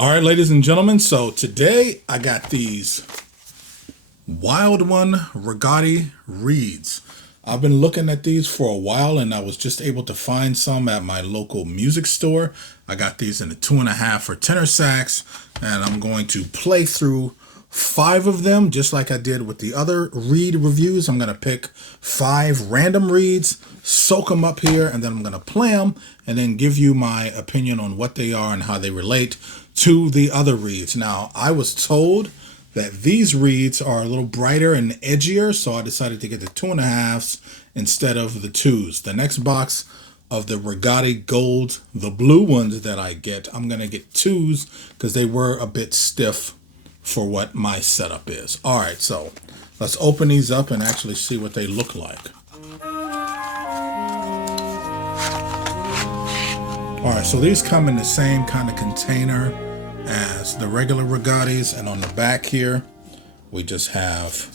All right, ladies and gentlemen, so today I got these Wild One Rigotti reeds. I've been looking at these for a while and I was just able to find some at my local music store. I got these in a 2.5 for tenor sax, and I'm going to play through 5 of them just like I did with the other reed reviews. I'm going to pick 5 random reeds, soak them up here, and then I'm going to play them and then give you my opinion on what they are and how they relate to the other reeds. Now, I was told that these reeds are a little brighter and edgier, so I decided to get the 2.5s instead of the 2s. The next box of the Rigotti Gold, the blue ones that I get, I'm going to get 2s because they were a bit stiff for what my setup is. All right, so let's open these up and actually see what they look like. All right, so these come in the same kind of container as the regular Rigottis, and on the back here we just have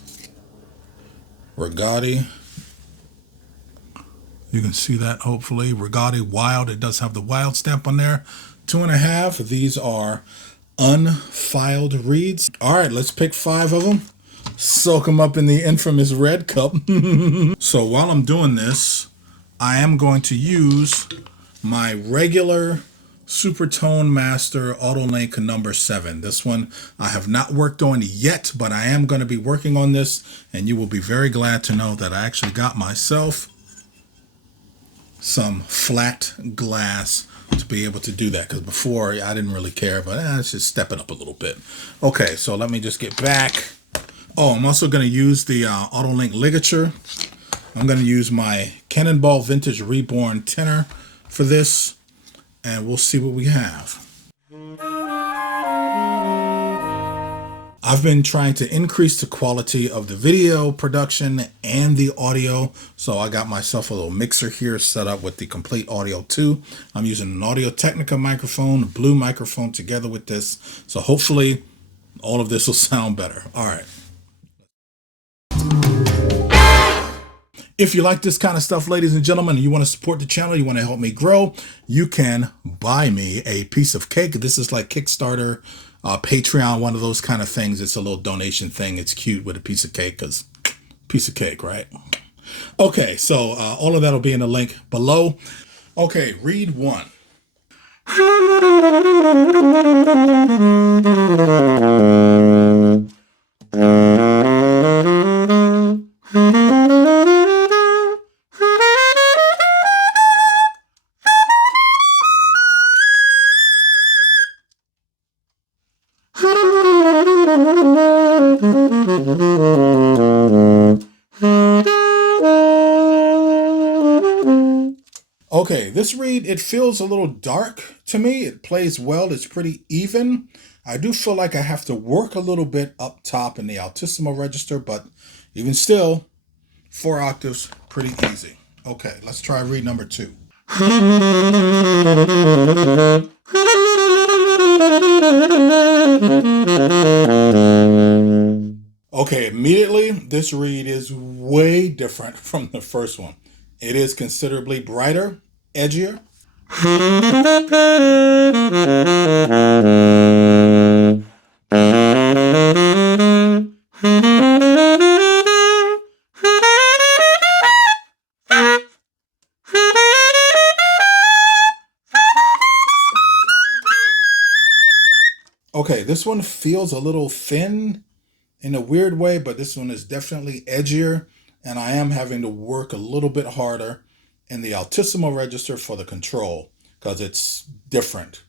Rigotti. You can see that, hopefully. Rigotti Wild. It does have the Wild stamp on there. 2.5. These are unfiled reeds. All right, let's pick 5 of them, soak them up in the infamous red cup. So while I'm doing this, I am going to use my regular Supertone Master Auto Link number 7. This one I have not worked on yet, but I am going to be working on this, and you will be very glad to know that I actually got myself some flat glass to be able to do that, because before I didn't really care, but it's just stepping up a little bit. Okay, so let me just get back. Oh, I'm also going to use the Auto Link ligature. I'm going to use my Cannonball Vintage Reborn Tenor for this, and we'll see what we have. I've been trying to increase the quality of the video production and the audio, so I got myself a little mixer here set up with the Complete Audio 2. I'm using an Audio Technica microphone, a blue microphone together with this, so hopefully all of this will sound better. All right. If you like this kind of stuff, ladies and gentlemen, and you want to support the channel, you want to help me grow, you can buy me a piece of cake. This is like Kickstarter, Patreon, one of those kind of things. It's a little donation thing. It's cute with a piece of cake, because piece of cake, right? Okay, so all of that will be in the link below. Okay, read 1. Okay, this reed, it feels a little dark to me. It plays well. It's pretty even. I do feel like I have to work a little bit up top in the Altissimo register, but even still, 4 octaves, pretty easy. Okay, let's try reed number 2. Okay, immediately, this reed is way different from the first one. It is considerably brighter, edgier. Okay, this one feels a little thin in a weird way, but this one is definitely edgier, and I am having to work a little bit harder in the Altissimo register for the control because it's different.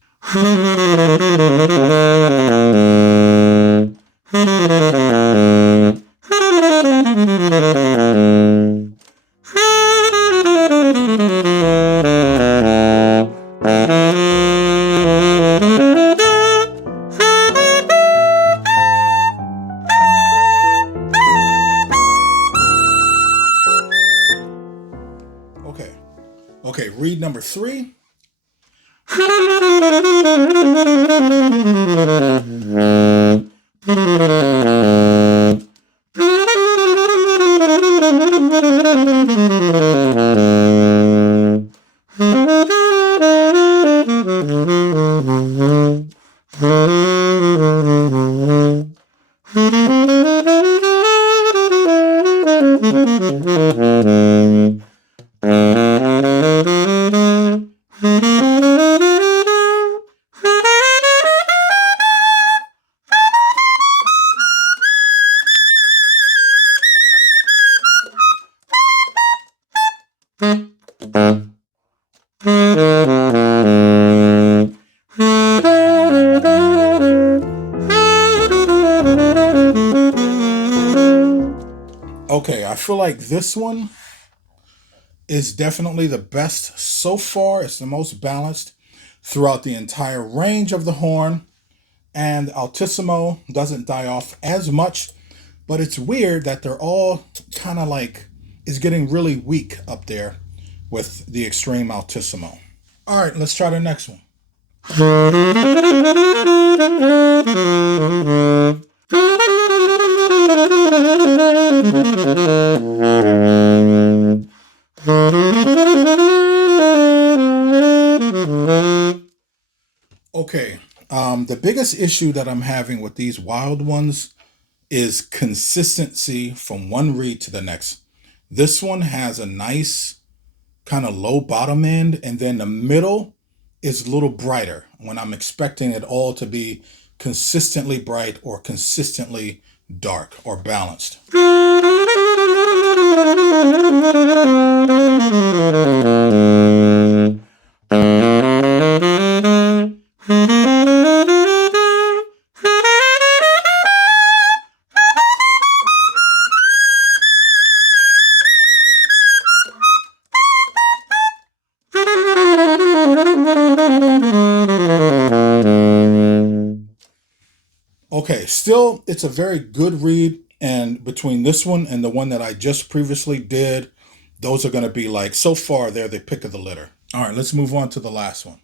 Okay, reed number 3. Okay, Okay, I feel like this one is definitely the best so far. It's the most balanced throughout the entire range of the horn. And Altissimo doesn't die off as much, but it's weird that they're all kind of like, is getting really weak up there with the extreme Altissimo. All right, let's try the next one. Okay, the biggest issue that I'm having with these wild ones is consistency from one reed to the next. This one has a nice kind of low bottom end, and then the middle is a little brighter when I'm expecting it all to be consistently bright or consistently dark or balanced. Okay, still, it's a very good read, and between this one and the one that I just previously did, those are going to be like, so far, they're the pick of the litter. All right, let's move on to the last one.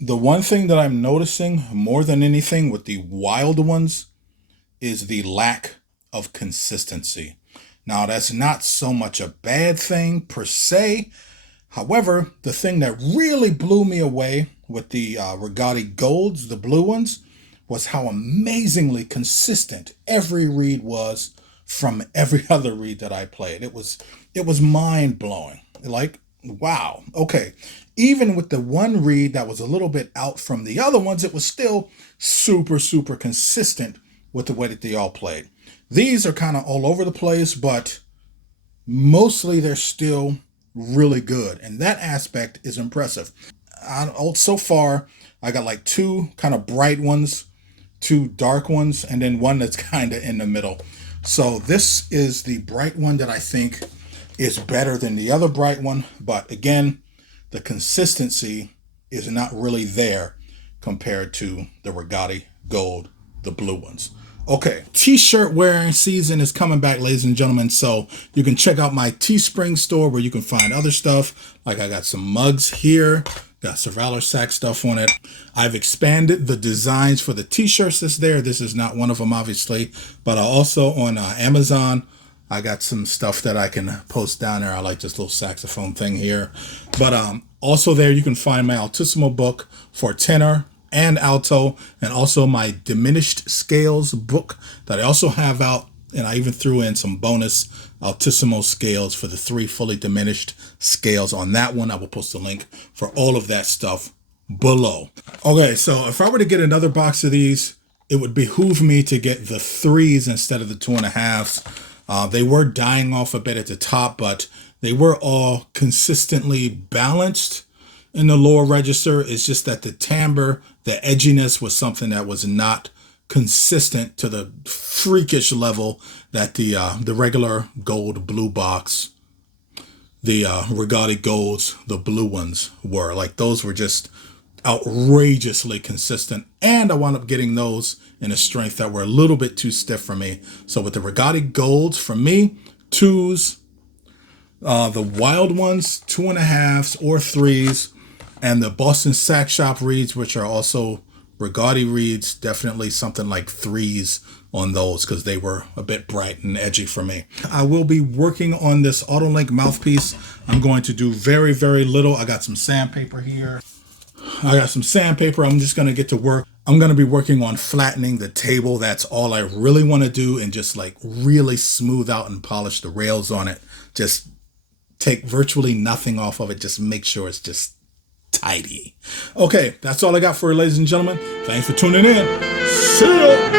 The one thing that I'm noticing more than anything with the wild ones is the lack of consistency. Now, that's not so much a bad thing per se. However, the thing that really blew me away with the Rigotti Golds, the blue ones, was how amazingly consistent every reed was from every other reed that I played. It was mind-blowing. Like, wow. Okay. Even with the one reed that was a little bit out from the other ones, it was still super, super consistent with the way that they all played. These are kind of all over the place, but mostly they're still really good. And that aspect is impressive. So far, I got like two kind of bright ones, two dark ones, and then one that's kind of in the middle. So this is the bright one that I think is better than the other bright one. But again, the consistency is not really there compared to the Rigotti Gold, the blue ones. Okay, t-shirt wearing season is coming back, ladies and gentlemen. So you can check out my Teespring store where you can find other stuff. Like I got some mugs here, got Sirvalorsax stuff on it. I've expanded the designs for the t-shirts that's there. This is not one of them, obviously, but also on Amazon, I got some stuff that I can post down there. I like this little saxophone thing here. But also there you can find my Altissimo book for tenor and alto, and also my diminished scales book that I also have out. And I even threw in some bonus Altissimo scales for the 3 fully diminished scales on that one. I will post a link for all of that stuff below. Okay, so if I were to get another box of these, it would behoove me to get the 3s instead of the 2.5s. They were dying off a bit at the top, but they were all consistently balanced in the lower register. It's just that the timbre, the edginess was something that was not consistent to the freakish level that the regular gold blue box, the Rigotti Golds, the blue ones were. Like those were just, outrageously consistent, and I wound up getting those in a strength that were a little bit too stiff for me. So with the Rigotti Golds, for me, 2s, the wild ones, 2.5s or 3s, and the Boston Sax Shop reeds, which are also Rigotti reeds, definitely something like 3s on those because they were a bit bright and edgy for me. I will be working on this Autolink mouthpiece. I'm going to do very, very little. I got some sandpaper here. I'm just going to get to work. I'm going to be working on flattening the table. That's all I really want to do, and just like really smooth out and polish the rails on it. Just take virtually nothing off of it. Just make sure it's just tidy. Okay, that's all I got for you, ladies and gentlemen. Thanks for tuning in. See ya.